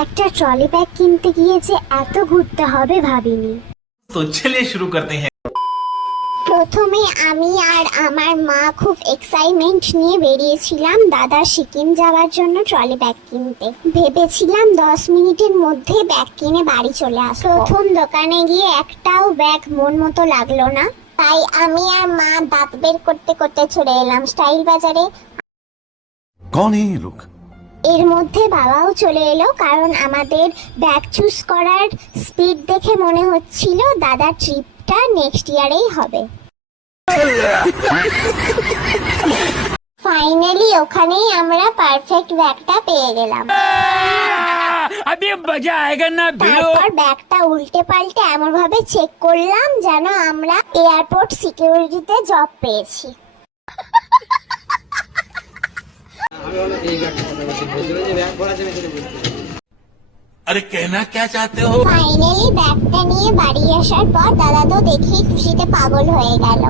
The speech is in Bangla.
একটা ট্রলি ব্যাগ কিনতে গিয়ে যে এত ঘুরতে হবে ভাবিনি। तो चलिए शुरू करते हैं। প্রথমে আমি আর আমার মা খুব এক্সাইটমেন্ট নিয়ে বেরিয়েছিলাম দাদার সিকিম যাওয়ার জন্য ট্রলি ব্যাগ কিনতে। ভেবেছিলাম 10 মিনিটের মধ্যে ব্যাগ কিনে বাড়ি চলে আসবো। প্রথম দোকানে গিয়ে একটাও ব্যাগ মন মতো লাগলো না, তাই আমি আর মা দাঁত বের করতে করতে চলে এলাম স্টাইল বাজারে। कौन है ये लोग? এর মধ্যে বাবাও চলে এলো, কারণ আমাদের ব্যাগ চুজ করার স্পিড দেখে মনে হচ্ছিল দাদার ট্রিপটা নেক্সট ইয়ারেই হবে। ফাইনালি ওখানেই আমরা পারফেক্ট ব্যাগটা পেয়ে গেলাম। अभी मजा आएगा ना भिड़ो। তারপর ব্যাগটা উল্টে পাল্টে এমন ভাবে চেক করলাম যেন আমরা এয়ারপোর্ট সিকিউরিটিতে জব পেয়েছি। अरे कहना क्या चाहते हो? ফাইনালি ব্যাগটা নিয়ে বাড়ি আসার পর দাদা তো দেখেই খুশিতে পাগল হয়ে গেল।